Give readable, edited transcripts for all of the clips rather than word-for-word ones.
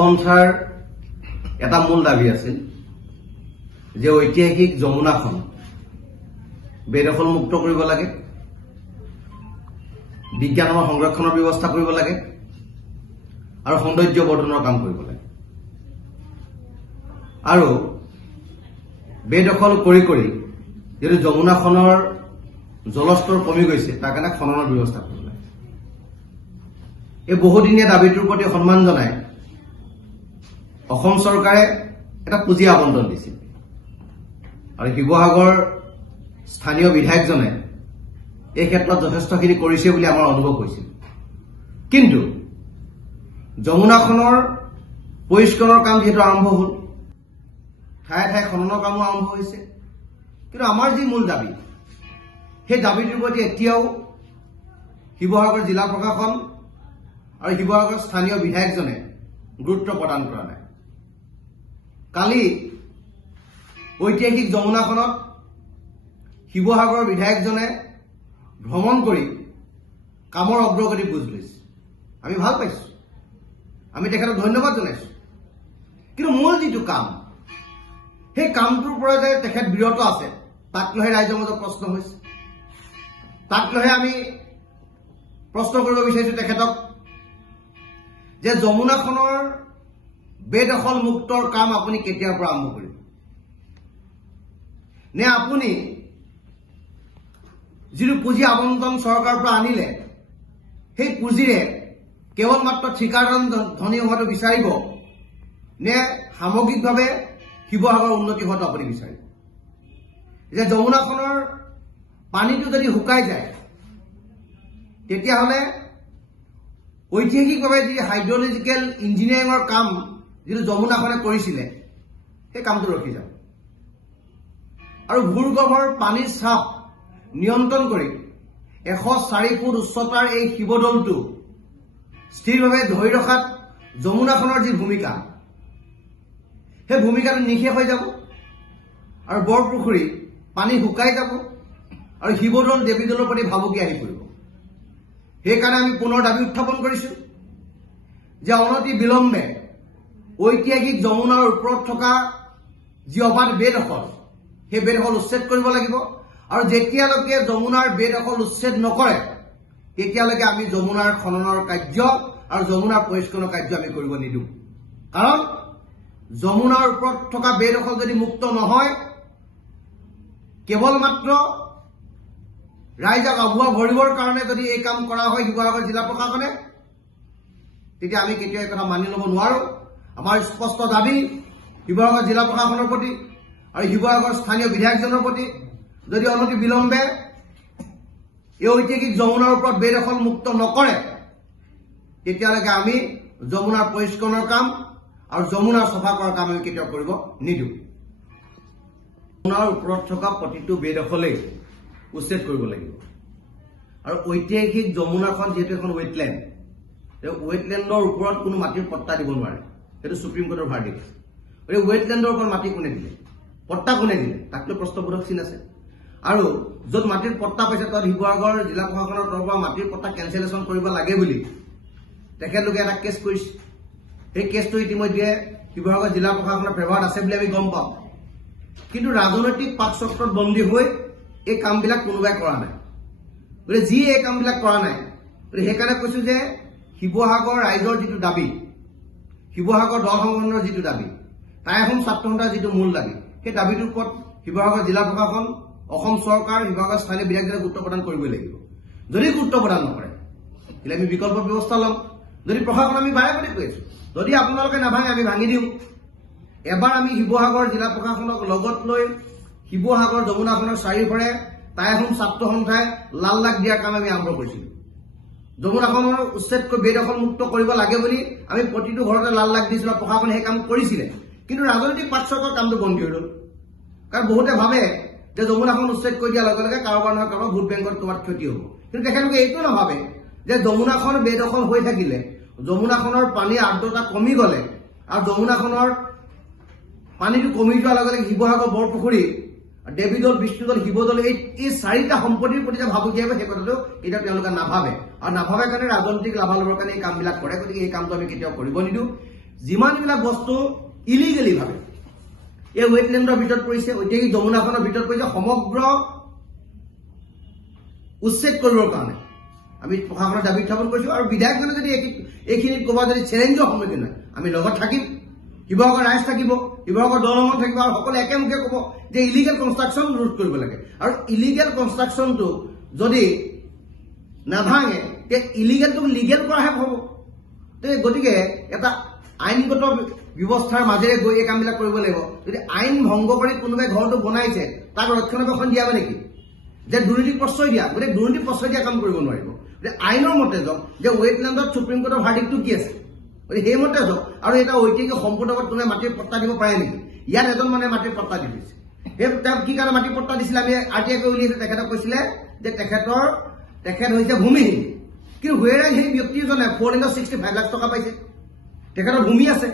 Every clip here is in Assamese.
সংস্থাৰ এটা মূল দাবী আছিল যে ঐতিহাসিক যমুনাখন বেদখল মুক্ত কৰিব লাগে, বিজ্ঞানৰ সংৰক্ষণৰ ব্যৱস্থা কৰিব লাগে আৰু সৌন্দৰ্য বৰ্ধনৰ কাম কৰিব লাগে। আৰু বেদখল কৰি যিহেতু যমুনাখনৰ জলস্তৰ কমি গৈছে তাৰ কাৰণে খননৰ ব্যৱস্থা কৰিব লাগে। এই বহুদিনীয়া দাবীটোৰ প্ৰতি সন্মান জনাই অসম চৰকাৰে এটা পুঁজি আবণ্টন দিছিল আৰু শিৱসাগৰ স্থানীয় বিধায়কজনে এই ক্ষেত্ৰত যথেষ্টখিনি কৰিছে বুলি আমাৰ অনুভৱ হৈছিল। কিন্তু যমুনাখনৰ পৰিষ্কাৰৰ কাম যিহেতু আৰম্ভ হ'ল, ঠায়ে ঠায়ে খননৰ কামো আৰম্ভ হৈছে, কিন্তু আমাৰ যি মূল দাবী সেই দাবীটোৰ প্ৰতি এতিয়াও শিৱসাগৰ জিলা প্ৰশাসন আৰু শিৱসাগৰ স্থানীয় বিধায়কজনে গুৰুত্ব প্ৰদান কৰা নাই। কালি ঐতিহাসিক যমুনাখনত শিৱসাগৰৰ বিধায়কজনে ভ্ৰমণ কৰি কামৰ অগ্ৰগতি বুজ লৈছে। আমি ভাল পাইছো, আমি তেখেতক ধন্যবাদ জনাইছো। কিন্তু মূল যিটো কাম সেই কামটোৰ পৰা যে তেখেত বিৰত আছে তাক লৈহে ৰাইজৰ মাজত প্ৰশ্ন হৈছে। তাক লৈহে আমি প্ৰশ্ন কৰিব বিচাৰিছো তেখেতক যে যমুনাখনৰ বেদখল মুক্তৰ কাম আপুনি কেতিয়াৰ পৰা আৰম্ভ কৰিব, নে আপুনি যিটো পুঁজি আবণ্টন চৰকাৰৰ পৰা আনিলে সেই পুঁজিৰে কেৱল মাত্ৰ ঠিকাদাৰ ধনী হোৱাটো বিচাৰিব, নে সামগ্ৰিকভাৱে শিৱসাগৰৰ উন্নতি হোৱাটো আপুনি বিচাৰিব। যে যমুনাখনৰ পানীটো যদি শুকাই যায় তেতিয়াহ'লে ঐতিহাসিকভাৱে যি হাইড্ৰলজিকেল ইঞ্জিনিয়াৰিঙৰ কাম যিটো যমুনাখনে কৰিছিলে সেই কামটো ৰখি যাব আৰু ভূগৰ্ভৰ পানীৰ চাপ নিয়ন্ত্ৰণ কৰি 104 ফুট উচ্চতাৰ এই শিৱদৌলটো স্থিৰভাৱে ধৰি ৰখাত যমুনাখনৰ যি ভূমিকা সেই ভূমিকাটো নিঃশেষ হৈ যাব আৰু বৰপুখুৰী পানী শুকাই যাব আৰু শিৱদৌল দেৱীদৌলৰ প্ৰতি ভাবুকি আহি পৰিব। সেইকাৰণে আমি পুনৰ দাবী উত্থাপন কৰিছো যে অনতি বিলম্বে ঐতিহাসিক যমুনাৰ ওপৰত থকা যি অবাধ বেদখল সেই বেদখল উচ্ছেদ কৰিব লাগিব আৰু যেতিয়ালৈকে যমুনাৰ বেদখল উচ্ছেদ নকৰে তেতিয়ালৈকে আমি যমুনাৰ খননৰ কাৰ্য আৰু যমুনাৰ পৰিষ্কাৰৰ কাৰ্য আমি কৰিব নিদিওঁ। কাৰণ যমুনাৰ ওপৰত থকা বেদখল যদি মুক্ত নহয়, কেৱল মাত্ৰ ৰাইজক আভুৱা ভৰিবৰ কাৰণে যদি এই কাম কৰা হয় শিৱসাগৰ জিলা প্ৰশাসনে, তেতিয়া আমি কেতিয়াও এই কথা মানি ল'ব নোৱাৰো। আমাৰ স্পষ্ট দাবী শিৱসাগৰ জিলা প্ৰশাসনৰ প্ৰতি আৰু শিৱসাগৰ স্থানীয় বিধায়কজনৰ প্ৰতি, যদি অনতি বিলম্বে এই ঐতিহাসিক যমুনাৰ ওপৰত বেদখল মুক্ত নকৰে তেতিয়ালৈকে আমি যমুনাৰ পৰিষ্কাৰৰ কাম আৰু যমুনাৰ চফা কৰাৰ কাম আমি কেতিয়াও কৰিব নিদিওঁ। যমুনাৰ ওপৰত থকা প্ৰতিটো বেদখলেই উচ্ছেদ কৰিব লাগিব আৰু ঐতিহাসিক যমুনাখন যিহেতু এখন ৱেটলেণ্ড, ৱেটলেণ্ডৰ ওপৰত কোনো মাটিৰ পট্টা দিব নোৱাৰে, সেইটো সুপ্ৰিম কোৰ্টৰ ভাৰ্ডিক্ট। এই ৱেটলেণ্ডৰ ওপৰত মাটি কোনে দিলে, পট্টা কোনে দিলে, তাক লৈ প্ৰশ্নবোধক চিন আছে। আৰু য'ত মাটিৰ পট্টা পাইছে তাত শিৱসাগৰ জিলা প্ৰশাসনৰ তৰফৰ পৰা মাটিৰ পট্টা কেঞ্চেলেশ্যন কৰিব লাগে বুলি তেখেতলোকে এটা কেছ কৰিছে। সেই কেছটো ইতিমধ্যে শিৱসাগৰ জিলা প্ৰশাসনৰ ফেভাৰত আছে বুলি আমি গম পাওঁ। কিন্তু ৰাজনৈতিক পাকচক্ৰত বন্দী হৈ এই কামবিলাক কোনোবাই কৰা নাই। গতিকে যি এই কামবিলাক কৰা নাই, সেইকাৰণে কৈছো যে শিৱসাগৰ ৰাইজৰ যিটো দাবী, শিৱসাগৰ দল সংগঠনৰ যিটো দাবী, টাই আহোম ছাত্ৰ সন্থাৰ যিটো মূল দাবী, সেই দাবীটোৰ ওপৰত শিৱসাগৰ জিলা প্ৰশাসন, অসম চৰকাৰ, শিৱসাগৰ স্থানীয় বিধায়কজনে গুৰুত্ব প্ৰদান কৰিবই লাগিব। যদি গুৰুত্ব প্ৰদান নকৰে তেতিয়াহ'লে আমি বিকল্প ব্যৱস্থা ল'ম। যদি প্ৰশাসন, আমি বাৰে বাৰে কৈ আছো, যদি আপোনালোকে নাভাঙে আমি ভাঙি দিওঁ। এবাৰ আমি শিৱসাগৰ জিলা প্ৰশাসনক লগত লৈ শিৱসাগৰ যমুনাখনৰ চাৰিওফালে টাই আহোম ছাত্ৰ সন্থাই লাল লাখ দিয়াৰ কাম আমি আৰম্ভ কৰিছিলো। যমুনাখনৰ উচ্ছেদ কৰি বেদখল মুক্ত কৰিব লাগে বুলি আমি প্ৰতিটো ঘৰতে লাল লাখ দিছিলো, প্ৰশাসনে সেই কাম কৰিছিলে। কিন্তু ৰাজনৈতিক পাকচক্ৰৰ কামটো বন্ধ হৈ ৰ'ল। কাৰণ বহুতে ভাবে যে যমুনাখন উচ্ছেদ কৰি দিয়াৰ লগে লগে কাৰোবাৰ নহয় কাৰোবাৰ ভোট বেংকত তোমাৰ ক্ষতি হ'ব। কিন্তু তেখেতলোকে এইটো নাভাবে যে যমুনাখন বেদখল হৈ থাকিলে, যমুনাখনৰ পানীৰ আৰ্দ্ৰতা কমি গ'লে আৰু যমুনাখনৰ পানীটো কমি যোৱাৰ লগে লগে শিৱসাগৰ বৰপুখুৰী দেৱীদৌল, বিষ্ণুদৌল, শিৱদৌল এই চাৰিটা সম্পত্তিৰ প্ৰতি যে ভাবুকি আহিব সেই কথাটো এতিয়া তেওঁলোকে নাভাবে আৰু নাভাবে কাৰণে ৰাজনৈতিক লাভালাভৰ কাৰণে এই কামবিলাক কৰে। গতিকে এই কামটো আমি কেতিয়াও কৰিব নিদিওঁ। যিমানবিলাক বস্তু ইলিগেলি ভাবে এই ৱেটলেণ্ডৰ ভিতৰত পৰিছে, ঐতিহাসিক যমুনাখনৰ ভিতৰত পৰিছে, সমগ্ৰ উচ্ছেদ কৰিবৰ কাৰণে আমি প্ৰশাসনৰ দাবী উত্থাপন কৰিছোঁ। আৰু বিধায়কজনে যদি এইখিনিত ক'ৰবাত যদি চেলেঞ্জৰ সন্মুখীন হয়, আমি লগত থাকিম, শিৱসাগৰ ৰাইজ থাকিব, শিৱসাগৰ দলঙত থাকিব, আৰু সকলোৱে একেমুখে ক'ব যে ইলিগেল কনষ্ট্ৰাকশ্যন ৰোধ কৰিব লাগে। আৰু ইলিগেল কনষ্ট্ৰাকশ্যনটো যদি নাভাঙে তে ইলিগেলটোক লিগেল কৰাহে হ'ব। গতিকে এটা আইনগত ব্যৱস্থাৰ মাজেৰে গৈ এই কামবিলাক কৰিব লাগিব। যদি আইন ভংগ কৰি কোনোবাই ঘৰটো বনাইছে তাক ৰক্ষণাবেক্ষণ দিয়াব নেকি, যে দুৰ্নীতিক প্ৰশ্ৰয় দিয়া? গতিকে দুৰ্নীতিক প্ৰশ্ৰয় দিয়া কাম কৰিব নোৱাৰিব। গতিকে আইনৰ মতে যাওক যে ৱেটলেণ্ডত সুপ্ৰিম কোৰ্টৰ ভাৰ্ডিক্টটো কি আছে, গতিকে সেইমতে যাওক। আৰু এটা ঐতিহাসিক সম্পদত কোনোবাই মাটিৰ পট্টা দিব পাৰে নেকি? ইয়াত এজন মানুহে মাটিৰ পট্টা দি দিছে। সেই তেওঁক কি কাৰণে মাটিৰ পট্টা দিছিলে? আমি RTI কৰি উলিয়াইছে, তেখেতক কৈছিলে যে তেখেত হৈছে ভূমিহীন। কিন্তু হুৱেৰাই সেই ব্যক্তিজনে 465 লাখ টকা পাইছে, তেখেতৰ ভূমি আছে।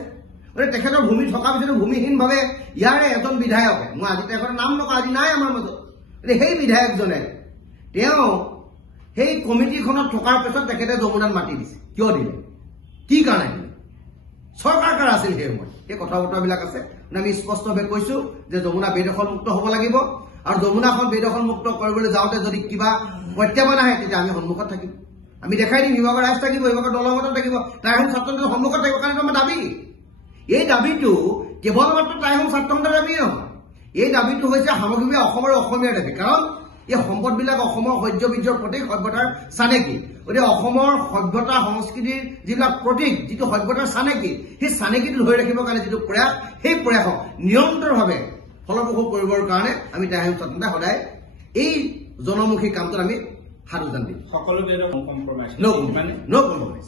গতিকে তেখেতৰ ভূমি থকাৰ পিছতো ভূমিহীনভাৱে ইয়াৰে এজন বিধায়কে, মই আজি তেখেতৰ নাম নকওঁ, আজি নাই আমাৰ মাজত, গতিকে সেই বিধায়কজনে তেওঁ সেই কমিটিখনত থকাৰ পিছত তেখেতে যমুনাত মাটি দিছে। কিয় দিলে, কি কাৰণে দিলে, চৰকাৰ কাৰ আছিল সেই সময়ত? সেই কথা বতৰাবিলাক আছে। আমি স্পষ্টভাৱে কৈছো যে যমুনা বেদখলমুক্ত হ'ব লাগিব, আৰু যমুনাখন বেদখলমুক্ত কৰিবলৈ যাওঁতে যদি কিবা প্ৰত্যাহ্বান আহে তেতিয়া আমি সন্মুখত থাকিম, আমি দেখাই দিম। শিৱসাগৰ ৰাইজ থাকিব, শিৱসাগৰ দলঙত থাকিব, টাইহোম ছাত্ৰসন্থাৰ সন্মুখত থাকিব, কাৰণ আমাৰ দাবী। এই দাবীটো কেৱল মাত্ৰ টাইহোম ছাত্ৰসন্থাৰ দাবী নহয়, এই দাবীটো হৈছে সামগ্ৰিকভাৱে অসমৰ অসমীয়াৰ দাবী। কাৰণ এই সম্পদবিলাক অসমৰ সৌৰ্য বীৰ্যৰ প্ৰতীক, সভ্যতাৰ চানেকি। গতিকে অসমৰ সভ্যতা সংস্কৃতিৰ যিবিলাক প্ৰতীক, যিটো সভ্যতাৰ চানেকি, সেই চানেকিটো ধৰি ৰাখিবৰ কাৰণে যিটো প্ৰয়াস, সেই প্ৰয়াসক নিৰন্তৰভাৱে ফলপ্ৰসূ কৰিবৰ কাৰণে আমি টাইহোম ছাত্ৰসন্থাই সদায় এই জনমুখী কামটোত আমি হাত উজান দিম। সকলো কম্প্ৰমাইজ নো কম্প্ৰমাইজ।